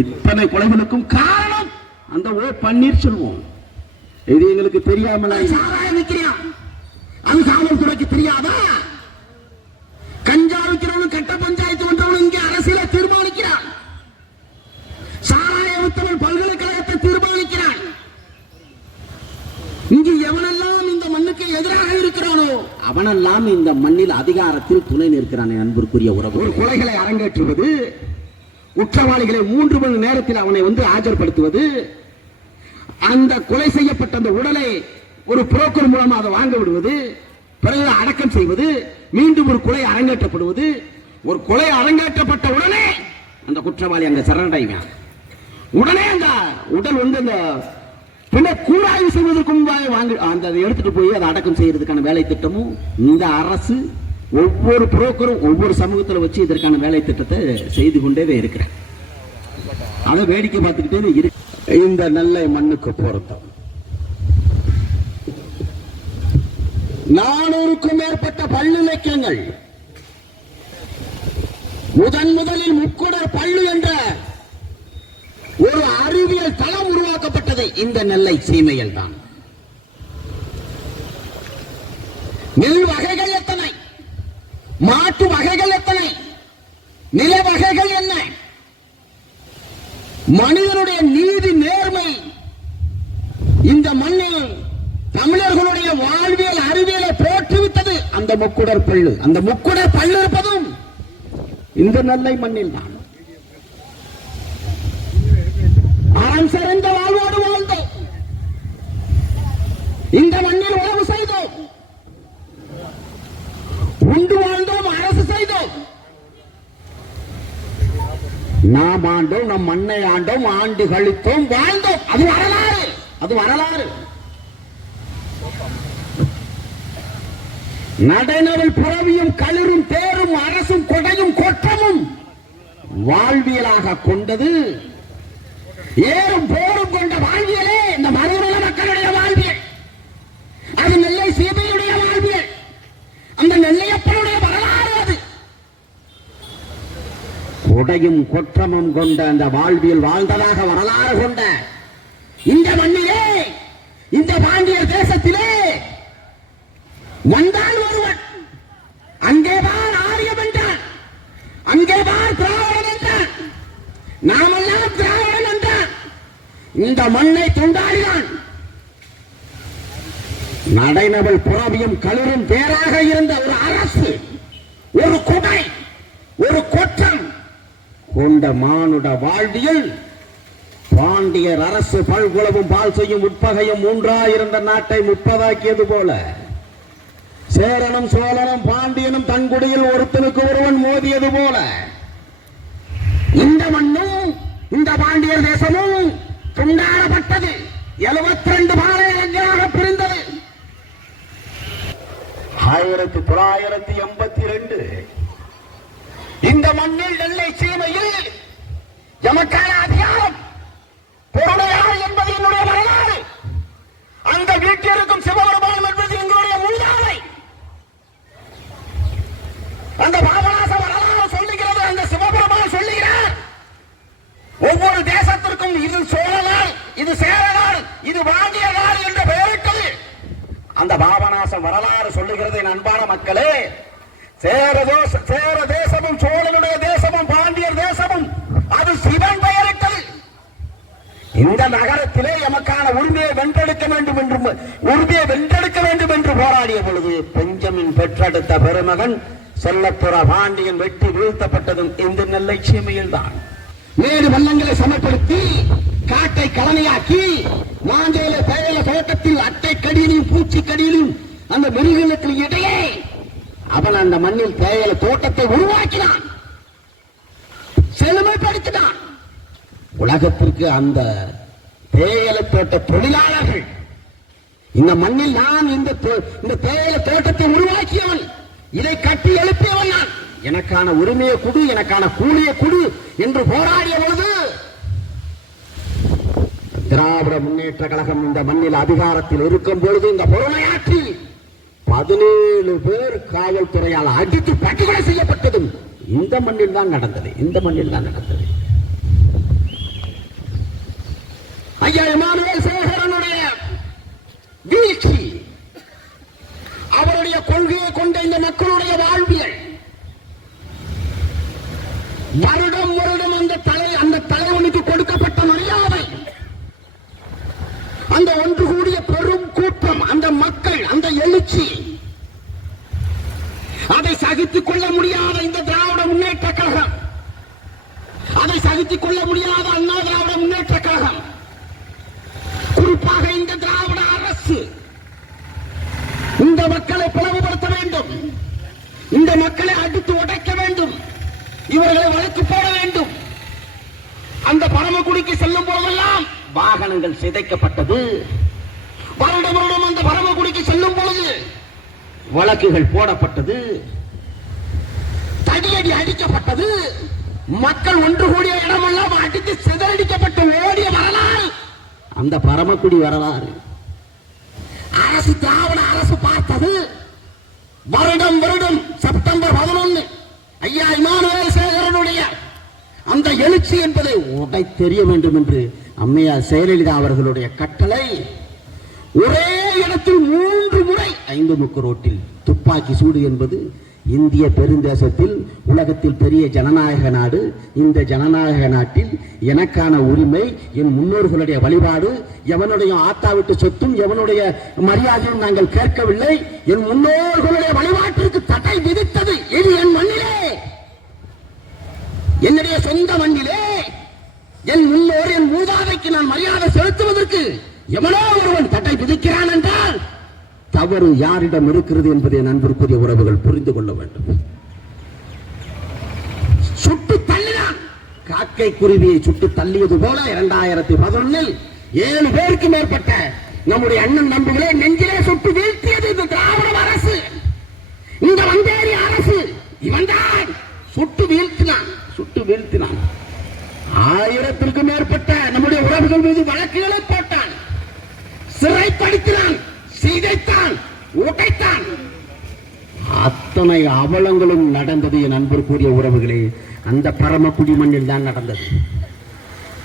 இத்தனை கொலைகளுக்கும் காரணம் அந்த ஓ பன்னீர்செல்வம் இது எங்களுக்கு தெரியாமல? அது காவல்துறைக்கு தெரியாதா? கஞ்சா விற்கிறவனும் கட்ட பஞ்சாயத்து பண்றவனும் இங்கே அரசியல தீர்மானிக்கிறான். சாராய வித்தவன் பல்கலைக்கழகத்தை தீர்மானிக்கிறான். இங்கு எவனெல்லாம் இந்த மண்ணுக்கு எதிராக இருக்கிறானோ அவனெல்லாம் இந்த மண்ணில் அதிகாரத்தில் துணை நிற்கிறான் அன்பிற்குரிய உறவு கொலைகளை அரங்கேற்றுவது குற்றவாளிகளை மூன்று மணி நேரத்தில் அவனை வந்து ஆஜர்படுத்துவது அந்த கொலை செய்யப்பட்ட அந்த உடலை ஒரு புரோக்கர் மூலமா அதை வாங்க விடுவது பிறகு அடக்கம் செய்வது மீண்டும் ஒரு கொலை அரங்கேற்றப்படுவது ஒரு கொலை அரங்கேற்றப்பட்ட உடனே அந்த குற்றவாளி அங்க சரணடைவான். உடனே அந்த உடல் வந்து அந்த பின்ன கூடாய்வு செய்வதற்கு முன்பாக வாங்கி அந்த அதை எடுத்துட்டு போய் அதை அடக்கம் செய்யறதுக்கான வேலை திட்டமும் இந்த அரசு ஒவ்வொரு புரோக்கரும் ஒவ்வொரு சமூகத்தில் வச்சு இதற்கான வேலை திட்டத்தை செய்து கொண்டே இருக்கிறேன் அதை வேடிக்கை பார்த்துக்கிட்டே இருக்கு இந்த நெல்லை மண்ணுக்கு பொருத்தம். நானூறுக்கும் மேற்பட்ட பல்லிலக்கியங்கள் முதன் முதலில் முக்குடர் பள்ளு என்ற ஒரு அறிவியல் தளம் உருவாக்கப்பட்டது இந்த நெல்லை சீமையில் தான் நெல் வகைகள் மாட்டு வகைகள் எத்தனை? நில வகைகள் என்ன? மனிதனுடைய நீதி நேர்மை. இந்த மண்ணில் தமிழர்களுடைய வாழ்வியல் அறிவியலை போற்றுவித்தது அந்த முக்குடர் பள்ளு. அந்த முக்குடர் பள்ளு இருப்பதும் இந்த நெல்லை மண்ணில் தான் ஆன்சர் சிறந்த வாழ்வோடு வாழ்ந்தோம் இந்த மண்ணில் உழவு செய்தோம் உண்டு வாழ்ந்தோம் அரசு செய்தோம் நாம் ஆண்டோம் நம் மண்ணை ஆண்டோம் ஆண்டு கழித்தோம் வாழ்ந்தோம். அது வரலாறு. அது வரலாறு. நடைநவில் புறவியும் களிரும் தேரும் அரசும் கொடையும் கொற்றமும் வாழ்வியலாக கொண்டது. ஏறும் போரும் கொண்ட வாழ்வியலே இந்த மறுநல மக்களுடைய வாழ்வியல் அது நெல்லை சீமையுடைய வாழ்வியல் அந்த நெல்லையப்பனுடைய வரலாறு அது குடையும் கொற்றமும் கொண்ட அந்த வாழ்வியல் வாழ்ந்ததாக வரலாறு கொண்ட இந்த மண்ணிலே இந்த பாண்டியர் தேசத்திலே வந்தான் ஒருவன். அங்கே பார் ஆரியம் என்றான். அங்கே பார் திராவிடன் என்றான். நாமெல்லாம் திராவிடன் என்றான். இந்த மண்ணை துண்டாடினான். நடைநவல் புறவியும் களிரும் பேராக இருந்த ஒரு அரசு ஒரு குடை ஒரு கொற்றம் கொண்ட மானுட வாழ்வியல். பாண்டியர் அரசு பல்குளவும் பால் செய்யும் உட்பகையும் மூன்றாயிருந்த நாட்டை முப்பதாக்கியது போல. சேரனும் சோழனும் பாண்டியனும் தன்குடியில் ஒருத்தனுக்கு ஒருவன் மோதியது போல. இந்த மண்ணும் இந்த பாண்டியர் தேசமும் துண்டாடப்பட்டது. எழுபத்தி ரெண்டு பாளையங்களாக பிரிந்தது. ஆயிரத்தி தொள்ளாயிரத்தி எண்பத்தி ரெண்டு. இந்த மண்ணில் நெல்லை சீமையில் எமக்கான அதிகாரம் பொருளையார் என்பது என்னுடைய வரலாறு அந்த வீட்டிற்கும் சிவபெருமான் என்பது எங்களுடைய மூதாதை அந்த பாபநாச வரலாறு சொல்லுகிறது அந்த சிவபெருமான் சொல்லுகிறார் ஒவ்வொரு தேசத்திற்கும் இது சோழனால் இது சேரனால் இது வாங்கிய நாள் என்று பெயரிட்டது அந்த பாபநாசம் வரலாறு சொல்லுகிறது என் அன்பான மக்களே சேர தேச- சேர தேசமும் சோழனுடைய தேசமும் பாண்டியர் தேசமும் அது சிவன் பெயரிட்டது இந்த நகரத்திலே எமக்கான உரிமையை வென்றெடுக்க வேண்டும் என்று உரிமையை வென்றெடுக்க வேண்டும் என்று போராடிய பொழுது பெஞ்சமின் பெற்றெடுத்த பெருமகன் செல்லப்புற பாண்டியன் வெட்டி வீழ்த்தப்பட்டதும் இந்த நெல்லை சீமையில் தான் மேடு வல்லங்களை சமப்படுத்தி காட்டை கலனையாக்கி மாஞ்சையில தேயில தோட்டத்தில் அட்டை கடியிலும் பூச்சி கடியிலும் அந்த மிருகங்களுக்கு இடையே அவன் அந்த மண்ணில் தேயில தோட்டத்தை உருவாக்கினான். செழுமைப்படுத்தினான். உலகத்திற்கு அந்த தேயிலை தோட்ட தொழிலாளர்கள் இந்த மண்ணில் நான் இந்த இந்த தேயிலை தோட்டத்தை உருவாக்கியவன் இதை கட்டி எழுப்பியவன் நான். எனக்கான உரிமையை குடு எனக்கான கூலியை குடு என்று போராடிய பொழுது திராவிட முன்னேற்ற கழகம் இந்த மண்ணில் அதிகாரத்தில் இருக்கும் பொழுது இந்த பொருளையாற்றி பதினேழு பேர் காவல்துறையால் அடித்து படுகொலை செய்யப்பட்டதும் இந்த மண்ணில் தான் நடந்தது இந்த மண்ணில் தான் நடந்தது. ஐயா இமானுவேல் சேகரனுடைய வீழ்ச்சி அவருடைய கொள்கையை கொண்ட இந்த மக்களுடைய வாழ்வியல் வருடம் வருடம் அந்த தலை அந்த தலைவனுக்கு கொடுக்கப்பட்ட மரியாதை அந்த ஒன்று கூடிய பெரும் கூட்டம் அந்த மக்கள் அந்த எழுச்சி அதை சகித்துக் கொள்ள முடியாத இந்த திராவிட முன்னேற்ற கழகம் அதை சகித்துக் கொள்ள முடியாத அண்ணா திராவிட முன்னேற்ற கழகம் குறிப்பாக இந்த திராவிட அரசு இந்த மக்களை பிளவுபடுத்த வேண்டும் இந்த மக்களை அடித்து உடைக்க வேண்டும். இவர்களை வழக்கு போட வேண்டும். அந்த பரமக்குடிக்கு செல்லும் போதெல்லாம் வாகனங்கள் சிதைக்கப்பட்டது. வருடம் வருடம் அந்த பரமக்குடிக்கு செல்லும் பொழுது வழக்குகள் போடப்பட்டது. தடியடி அடிக்கப்பட்டது. மக்கள் ஒன்று கூடிய இடமெல்லாம் அடித்து சிதறடிக்கப்பட்டு ஓடிய வரலாறு. அந்த பரமக்குடி வரலாறு. அரசு திராவிட அரசு பார்த்தது. வருடம் வருடம் செப்டம்பர் பதினொன்னு ஐயா இமானுவேல் சேகரனுடைய அந்த எழுச்சி என்பதை உடை தெரிய வேண்டும் என்று அம்மையார் செயலலிதா அவர்களுடைய கட்டளை. ஒரே இடத்தில் மூன்று முறை ஐந்து முக்கு ரோட்டில் துப்பாக்கி சூடு என்பது இந்திய பெருந்தேசத்தில் உலகத்தில் பெரிய ஜனநாயக நாடு இந்த ஜனநாயக நாட்டில் எனக்கான உரிமை என் முன்னோர்களுடைய வழிபாடு எவனுடைய ஆத்தா விட்டு சொத்தும் எவனுடைய மரியாதையும் நாங்கள் கேட்கவில்லை என் முன்னோர்களுடைய வழிபாட்டிற்கு தடை விதித்தது. இது என் மண்ணிலே. என்னுடைய சொந்த மண்ணிலே. என் முன்னோர் என் மூதாதைக்கு நான் மரியாதை செலுத்துவதற்கு எவனோ ஒருவன் தவறு யாரிடம் இருக்கிறது என்பதை என் உறவுகள் புரிந்து கொள்ள வேண்டும். சுட்டு தள்ளினான் காக்கை குருவியை சுட்டு தள்ளியது போல இரண்டாயிரத்தி பதினொன்னில் ஏழு பேருக்கு மேற்பட்ட நம்முடைய அண்ணன் நம்புகளே நெஞ்சிலே சுட்டு வீழ்த்தியது இந்த திராவிட அரசு இந்த வந்தேரி அரசு இவன்தான் சுட்டு வீழ்த்தினான் சுட்டு வீழ்த்தினான் ஆயிரத்திற்கும் மேற்பட்ட நம்முடைய உறவுகள் மீது வழக்குகளை போட்டான் சிறைப்படுத்தினான் சிதைத்தான் உடைத்தான் அத்தனை அவலங்களும் நடந்தது என் அன்பிற்குரிய உறவுகளே. அந்த பரமக்குடி மண்ணில் தான் நடந்தது.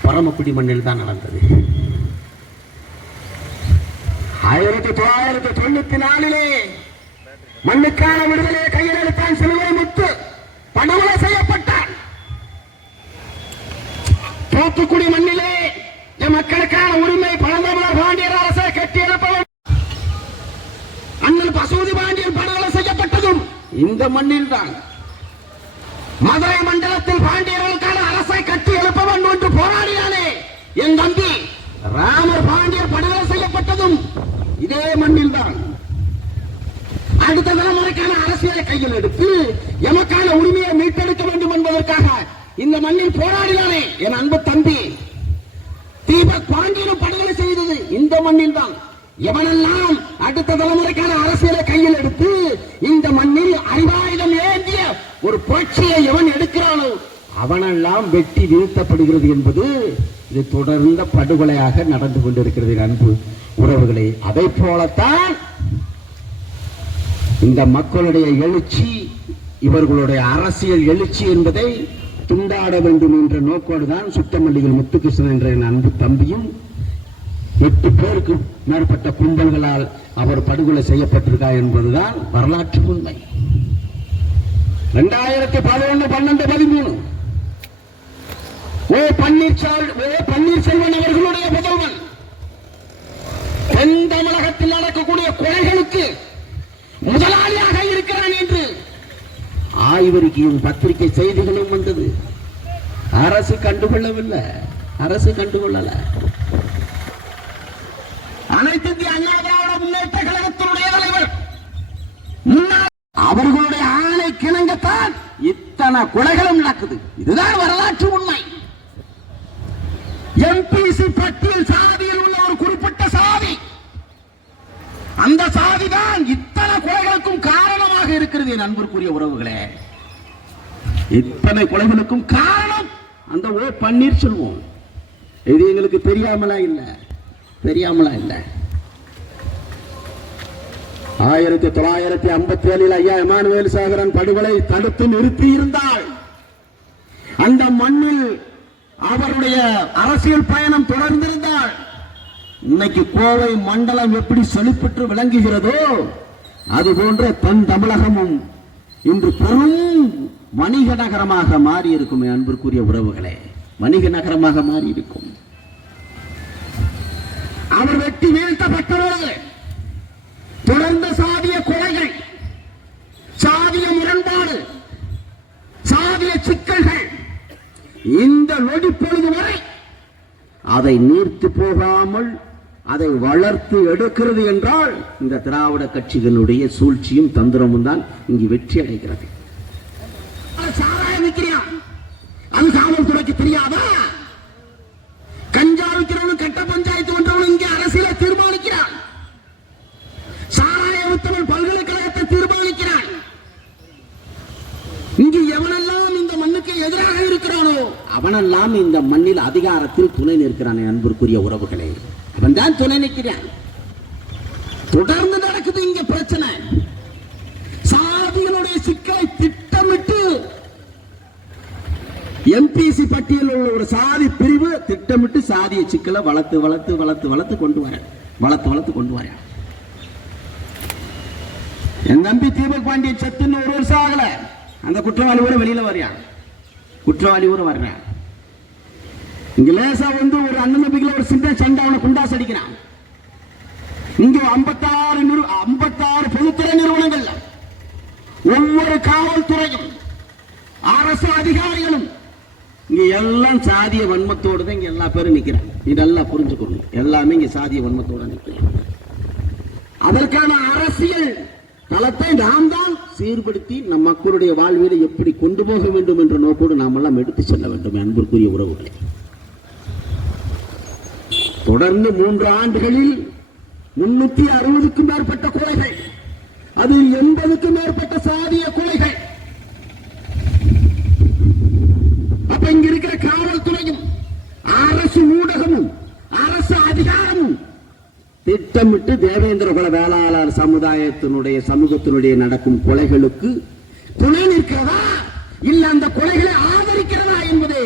பரமக்குடி மண்ணில் தான் நடந்தது. ஆயிரத்தி தொள்ளாயிரத்தி தொண்ணூத்தி நாலிலே மண்ணுக்கான விடுதலையை கையெழுத்தான் எடுத்தான் சிலுவை முத்து படுகொலை செய்யப்பட்டான். தூத்துக்குடி மண்ணிலே என் மக்களுக்கான உரிமை பழந்தமிழர் பாண்டியர் அரசை கட்டியெழுப்பவர் அண்ணன் பசுபதி பாண்டியன் படுகொலை இந்த மண்ணில் தான் மதுரை மண்டலத்தில் பாண்டியர்களுக்கான அரசை கட்டி எழுப்ப வேண்டும் என்று போராடினானே என் தம்பி ராமர் பாண்டியர் படுகொலை செய்யப்பட்டதும் இதே மண்ணில் தான். அடுத்த தலைமுறைக்கான அரசியலை கையில் எடுத்து எமக்கான உரிமையை மீட்டெடுக்க வேண்டும் என்பதற்காக இந்த மண்ணில் போராடினானே என் அன்பு தம்பி. தீபக் பாண்டியனும் படுகொலை செய்தது இந்த மண்ணில் தான். எவனெல்லாம் அடுத்த தலைமுறைக்கான அரசியலை கையில் எடுத்து இந்த மண்ணில் அறிவாயுதம் ஏந்திய ஒரு புரட்சியை எவன் எடுக்கிறானோ அவனெல்லாம் வெட்டி வீழ்த்தப்படுகிறது என்பது இது தொடர்ந்த படுகொலையாக நடந்து கொண்டிருக்கிறது அன்பு உறவுகளை. அதை போலத்தான் இந்த மக்களுடைய எழுச்சி இவர்களுடைய அரசியல் எழுச்சி என்பதை துண்டாட வேண்டும் என்ற நோக்கோடு தான் சுத்தமல்லிகள் முத்துகிருஷ்ணன் என்ற என் அன்பு தம்பியும் எட்டு பேருக்கு மேற்பட்ட கும்பல்களால் அவர் படுகொலை செய்யப்பட்டிருக்கார் என்பதுதான் வரலாற்று உண்மை. இரண்டாயிரத்தி பதினொன்று பன்னெண்டு பதிமூணு. ஓ பன்னீர்செல் ஓ பன்னீர்செல்வன் அவர்களுடைய முதல்வன் தென் தமிழகத்தில் நடக்கக்கூடிய கொலைகளுக்கு முதலாளியாக இருக்கிறான் என்று ஆய்வறிக்கையும் பத்திரிகை செய்திகளும் வந்தது. அரசு கண்டுகொள்ளவில்லை. அரசு கண்டுகொள்ளல. அனைத்து இந்திய அண்ணா திராவிட முன்னேற்ற கழகத்தினுடைய தலைவர். அவர்களுடைய ஆணை கிணங்கத்தான் இத்தனை கொலைகளும் நடக்குது. இதுதான் வரலாற்று உண்மை. எம்பிசி பட்டியல் சாதியில் உள்ள ஒரு குறிப்பிட்ட சாதி. அந்த சாதிதான் இத்தனை கொலைகளுக்கும் காரணமாக இருக்கிறது என் அன்பிற்குரிய உறவுகளே. இத்தனை கொலைகளுக்கும் காரணம் அந்த ஓ பன்னீர்செல்வம். இது எங்களுக்கு தெரியாமலா இல்ல? தெரியாமலாம் இல்லை. ஆயிரத்தி தொள்ளாயிரத்தி ஐம்பத்தி ஏழில் ஐயா இமானுவேல் சாகரன் படுகொலை தடுத்து நிறுத்தி இருந்தால் அந்த மண்ணில் அவருடைய அரசியல் பயணம் தொடர்ந்திருந்தால் இன்னைக்கு கோவை மண்டலம் எப்படி செழிப்பெற்று விளங்குகிறதோ அதுபோன்ற தென் தமிழகமும் இன்று பெரும் வணிக நகரமாக மாறி இருக்கும் அன்பிற்குரிய உறவுகளே. வணிக நகரமாக மாறி இருக்கும் அவர் வெட்டி வீழ்த்தப்பட்டுள்ளது. தொடர்ந்த சாதிய கொலைகள் சாதிய முரண்பாடு சாதிய சிக்கல்கள் இந்த நொடிப்பொழுது வரை அதை நீர்த்து போகாமல் அதை வளர்த்து எடுக்கிறது என்றால் இந்த திராவிட கட்சிகளுடைய சூழ்ச்சியும் தந்திரமும் தான் இங்கு வெற்றி அடைகிறது. சாராயம் விற்கிறான் அது காவல்துறைக்கு தெரியாதா? தீர்மானிக்கிறான் சாராய வித்தவன் பல்கலைக்கழகத்தை தீர்மானிக்கிறான் இங்கு எவனெல்லாம் இந்த மண்ணுக்கு எதிராக இருக்கிறானோ அவனெல்லாம் இந்த மண்ணில் அதிகாரத்தில் துணை நிற்கிறான் அன்பிற்குரிய உறவுகளே. அவன் தான் துணை நிற்கிறான். தொடர்ந்து நடக்குது இங்க பிரச்சனை சாதிகளுடைய சிக்கலை திட்டமிட்டு எம்பிசி பட்டியலில் உள்ள ஒரு சாதி பிரிவு திட்டமிட்டு சாதிய சிக்கலை வளர்த்து வளர்த்து வளர்த்து வளர்த்து கொண்டு வர வளர்த்து வளர்த்து கொண்டு வர. என் தம்பி தீபக் பாண்டிய செத்துன்னு ஒரு வருஷம் ஆகல. அந்த குற்றவாளி கூட வெளியில வர்றான் குற்றவாளி கூட வர்றான் இங்க லேசா வந்து ஒரு அண்ணன் தம்பிக்குள்ள ஒரு சின்ன சண்டை அவனை குண்டாஸ் அடிக்கிறான். இங்க ஐம்பத்தாறு நிறு ஐம்பத்தாறு பொதுத்துறை நிறுவனங்கள்ல ஒவ்வொரு காவல்துறையும் அரசு அதிகாரிகளும் இங்க எல்லாம் சாதிய வன்மத்தோடு தான் இங்கே எல்லா பேரும் நிக்கிறாங்க. இதெல்லாம் புரிஞ்சுக்கணும். எல்லாமே இங்கே சாதிய வன்மத்தோட நிற்கிறேன் அதற்கான அரசியல் தளத்தை நாம் தான் சீர்படுத்தி நம் மக்களுடைய வாழ்வியலை எப்படி கொண்டு போக வேண்டும் என்ற நோக்கோடு நாம் எல்லாம் எடுத்து செல்ல வேண்டும் அன்பிற்குரிய உறவுகளை. தொடர்ந்து மூன்று ஆண்டுகளில் முன்னூத்தி அறுபதுக்கும் மேற்பட்ட கொலைகள் அதில் எண்பதுக்கும் மேற்பட்ட சாதிய கொலைகள் இப்ப இங்க இருக்கிற காவல்துறையும் அரசு ஊடகமும் அரசு அதிகாரமும் திட்டமிட்டு தேவேந்திர குல வேளாளர் சமுதாயத்தினுடைய சமூகத்தினுடைய நடக்கும் கொலைகளுக்கு துணை நிற்கிறதா? இல்ல அந்த கொலைகளை ஆதரிக்கிறதா என்பதை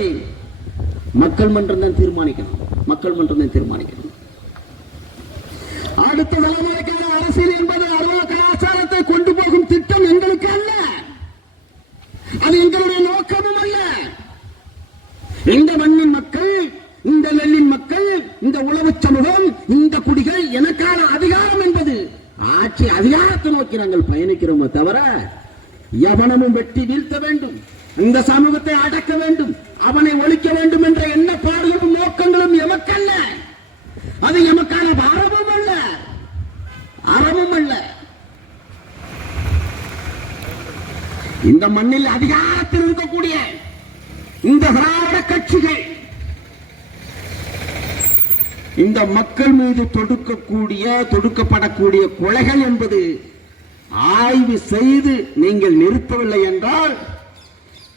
மக்கள் மன்றம் தான் தீர்மானிக்கணும். மக்கள் மன்றம் தான் தீர்மானிக்கணும். அடுத்த தலைமுறைக்கான அரசியல் என்பது அருவ கலாச்சாரத்தை கொண்டு போகும் திட்டம் எங்களுக்கு அல்ல. அது எங்களுடைய நோக்கமும் அல்ல இந்த மண்ணின் மக்கள் இந்த நெல்லின் மக்கள் இந்த உழவு சமூகம் இந்த குடிகள் எனக்கான அதிகாரம் என்பது. ஆட்சி அதிகாரத்தை நோக்கி நாங்கள் பயணிக்கிறோமே தவிர எவனமும் வெட்டி வீழ்த்த வேண்டும். இந்த சமூகத்தை அடக்க வேண்டும். அவனை ஒழிக்க வேண்டும் என்ற எண்ணப்பாடுகளும் நோக்கங்களும் எமக்கல்ல. அது எமக்கான பாரமும் அல்ல. அறமும் அல்ல. இந்த மண்ணில் அதிகாரத்தில் இருக்கக்கூடிய இந்த திராவிட கட்சிகள் இந்த மக்கள் மீது தொடுக்கக்கூடிய தொடுக்கப்படக்கூடிய கொலைகள் என்பது ஆய்வு செய்து நீங்கள் நிறுத்தவில்லை என்றால்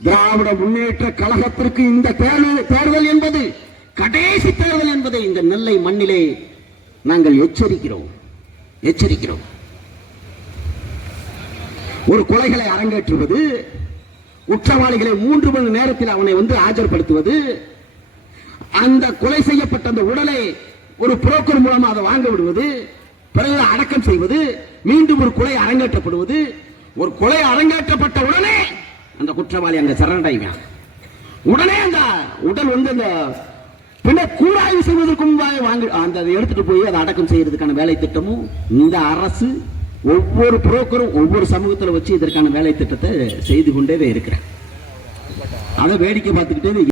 திராவிட முன்னேற்ற கழகத்திற்கு இந்த தேர்தல் தேர்தல் என்பது கடைசி தேர்தல் என்பதை இந்த நெல்லை மண்ணிலே நாங்கள் எச்சரிக்கிறோம். எச்சரிக்கிறோம். ஒரு கொலைகளை அரங்கேற்றுவது குற்றவாளிகளை மூன்று மணி நேரத்தில் அவனை வந்து ஆஜர்படுத்துவது அந்த கொலை செய்யப்பட்ட அந்த உடலை ஒரு புரோக்கர் மூலமா அதை வாங்க விடுவது பிறகு அடக்கம் செய்வது மீண்டும் ஒரு கொலை அரங்கேற்றப்படுவது ஒரு கொலை அரங்கேற்றப்பட்ட உடனே அந்த குற்றவாளி அங்க சரணடைவான் உடனே அந்த உடல் வந்து அந்த பின்னர் கூறாய்வு செய்வதற்கும் வாங்க அந்த எடுத்துட்டு போய் அதை அடக்கம் செய்யறதுக்கான வேலை திட்டமும் இந்த அரசு ஒவ்வொரு புரோக்கரும் ஒவ்வொரு சமூகத்தில் வச்சு இதற்கான வேலை திட்டத்தை செய்து கொண்டே இருக்கிறேன் அதை வேடிக்கை பார்த்துக்கிட்டே